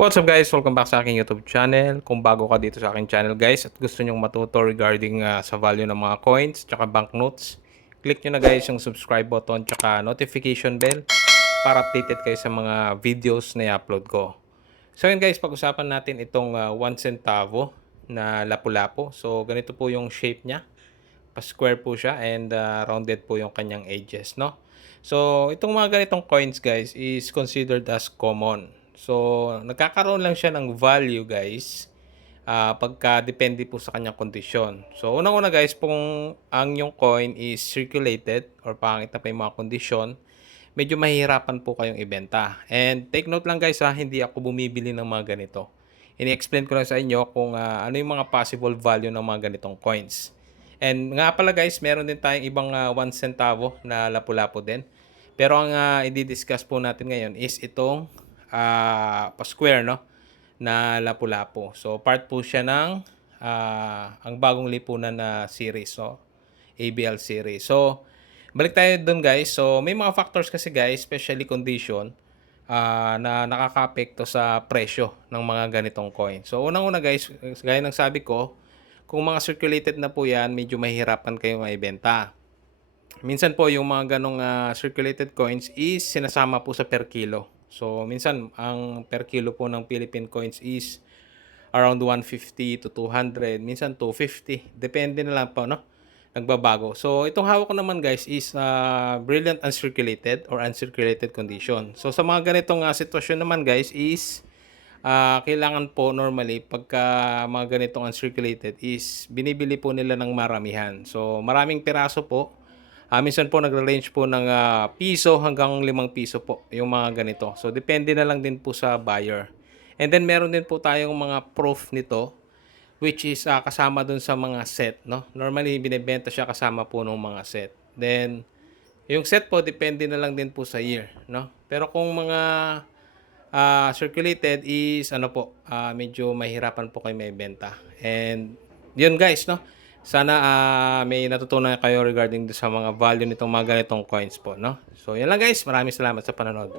What's up guys? Welcome back sa aking YouTube channel. Kung bago ka dito sa aking channel guys at gusto nyong matuto regarding sa value ng mga coins tsaka banknotes, click nyo na guys yung subscribe button tsaka notification bell para updated kayo sa mga videos na i-upload ko. So yun guys, pag-usapan natin itong 1 centavo na lapu-lapu. So ganito po yung shape niya. Pa-square po siya and rounded po yung kanyang edges, no? So, itong mga ganitong coins guys is considered as common. So, nagkakaroon lang siya ng value guys pagka depende po sa kanyang kondisyon. So, unang-una guys, kung ang yung coin is circulated or pangit na pa yung mga kondisyon, medyo mahihirapan po kayong ibenta. And take note lang guys hindi ako bumibili ng mga ganito. Ini-explain ko lang sa inyo kung ano yung mga possible value ng mga ganitong coins. And nga pala guys, meron din tayong ibang 1 centavo na lapu-lapu din. Pero ang i-discuss po natin ngayon is itong pa-square, no? Na lapu-lapu. So part po siya ng ang bagong lipunan na series, so ABL series. So balik tayo dun guys. So may mga factors kasi guys, especially condition, na nakakaapekto sa presyo ng mga ganitong coin. So unang-una guys, gaya ng sabi ko, kung mga circulated na po yan, medyo mahihirapan kayo maibenta. Minsan po yung mga ganong circulated coins is sinasama po sa per kilo. So minsan ang per kilo po ng Philippine coins is around 150 to 200, minsan 250. Depende na lang po, no? Nagbabago. So itong hawak ko naman guys is brilliant uncirculated or uncirculated condition. So sa mga ganitong sitwasyon naman guys is kailangan po normally pagka mga ganitong uncirculated is binibili po nila ng maramihan. So maraming piraso po. Minsan po nagre-range po ng piso hanggang 5 piso po yung mga ganito. So depende na lang din po sa buyer. And then meron din po tayong mga proof nito which is kasama dun sa mga set, no? Normally binebenta siya kasama po ng mga set. Then yung set po depende na lang din po sa year, no? Pero kung mga circulated is ano po, medyo mahirapan po kayo maibenta. And yun guys, no? Sana may natutunan kayo regarding sa mga value nitong mga ganitong coins po, no? So yan lang guys, maraming salamat sa panonood.